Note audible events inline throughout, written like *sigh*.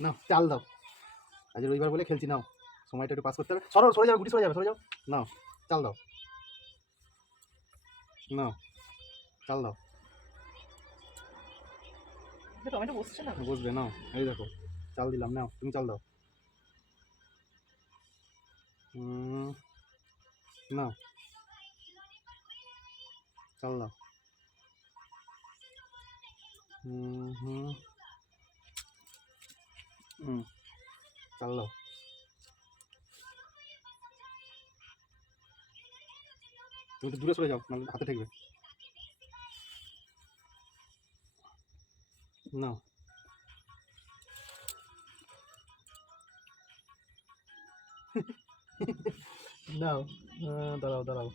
নাও চাল দাও। আজ রবিবার বলে খেলছি নাও। সময়টা একটু পাস করতে হবে। সরো সরে যাবে গুটি সরে যাবে সরে যাও। নাও চাল দাও। নাও চাল দাও। টমেটো বসছে না? বসবে নাও। এই দেখো চাল দিলাম নাও তুমি চাল দাও। নাও। চাল দাও। হুম হুম। হুম চাল দাও তুমি দূরে সরে যাও নাহলে হাতে ঠেকবে। নাও। *laughs* নাও দাঁড়াও দাঁড়াও।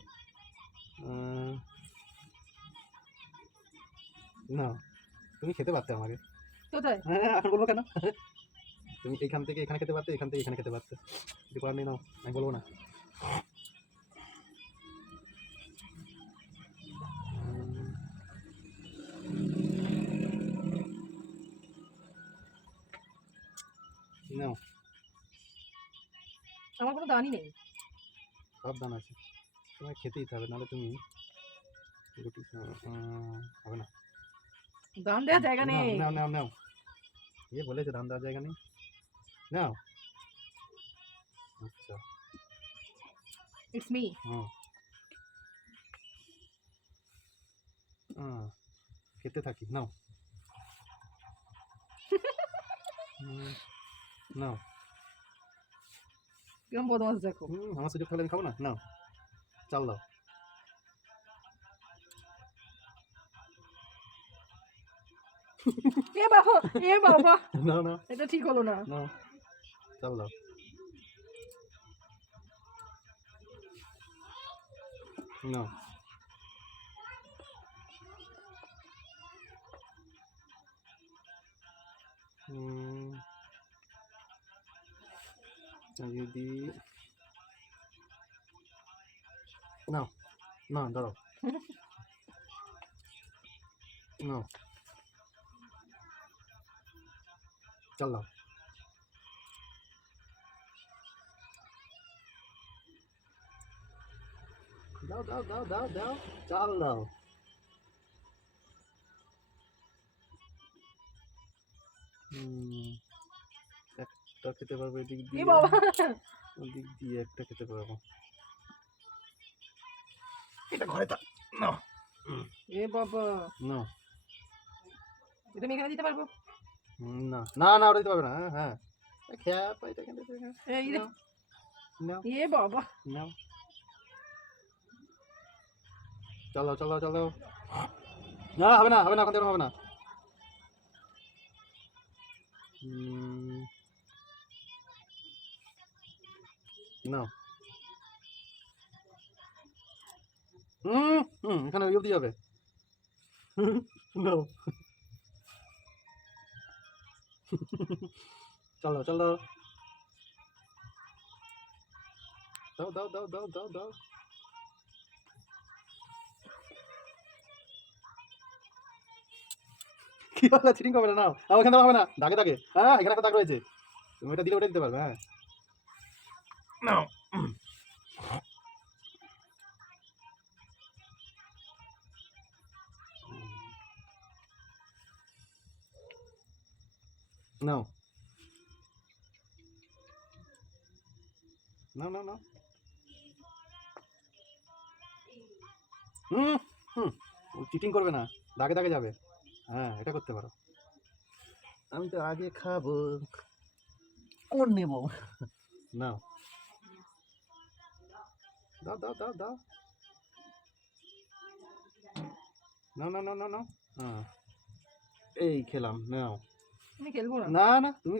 নাও। তুমি খেতে পারতে আমাকে। কোথায়? হ্যাঁ এখন বলব কেন? *laughs* তুমি এখান থেকে এখানে খেতে পারতে এখান থেকে এখানে খেতে পারতে। কিছু করার নেই নাও আমি বলব না। নাও। আমার কোনো দানই নেই। সব দান আছে। তোমায় খেতেই হবে নাহলে তুমি রুটি হবে না। দান দেওয়ার জায়গা নেই। নাও নাও নাও। ইয়ে বলেছে দান দেওয়ার জায়গা নেই। নাও আচ্ছা। ইটস মি হুম খেতে থাকি নাও। *laughs* নাও। কিরম বদমাস দেখো। আমার সুযোগ থাকলে আমি খাব না? নাও। চাল দাও। এ বাবা এ বাবা। *laughs* নাও নাও এটা ঠিক হলো না। নাও। চাল দাও নাও হুম আগে দি নাও না দাঁড়াও নাও চাল দাও দাও দাও দাও দাও দাও চাল দাও একটা খেতে পারব এদিক দিয়ে। ওদিক দিয়ে একটা খেতে পারব। এটা ঘরে তা নাও এ বাবা। নাও এটা আমি এখানে দিতে পারব? না। না না ওটা দিতে পারবে না। হ্যাঁ হ্যাঁ। খেয়া পাই এটা খেতে খেতে এই নাও। এ বাবা। নাও। চলো চলো চলো। না, হবে না হবে না থেকে হবে না। নাও। হুম হুম, এখানে ওই অবধি যাবে নাও। চলো চলো। দাও দাও দাও দাও দাও দাও। কি হলো চিটিং করবে না নাও, ওখানে হবে না। দাগে দাগে। হ্যাঁ এখানে একটা দাগ রয়েছে। তুমি ওটা দিলে ওটা দিতে পারবে হ্যাঁ। নাও। নাও। নাও নাও নাও। হুম হুম। চিটিং করবে না। দাগে দাগে যাবে। হ্যাঁ এটা করতে পারো। আমি তো আগে খাব কোন নেব? নাও। দাও দাও দাও দাও। নাও নাও নাও নাও নাও। হ্যাঁ। এই খেলাম নাও। আমি খেলব না। না না তুমি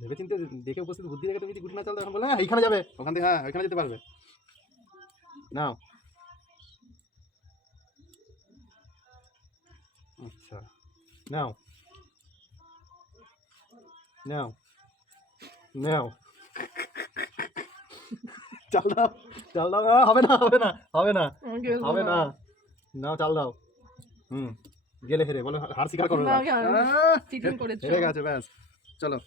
ভেবে চিন্তে দেখে উপস্থিত বুদ্ধি রেখে তুমি যদি গুটি না চাল এখন বলে হ্যাঁ এইখানে যাবে ওখান থেকে হ্যাঁ ওইখানে যেতে পারবে। নাও। আচ্ছা। নাও। নাও। নাও। চাল দাও। চাল দাও। হবে না হবে না হবে না হবে না। নাও চাল দাও। হুম গেলে হেরে বলো হার স্বীকার করো না, হেরে গেছে ব্যাস। চলো।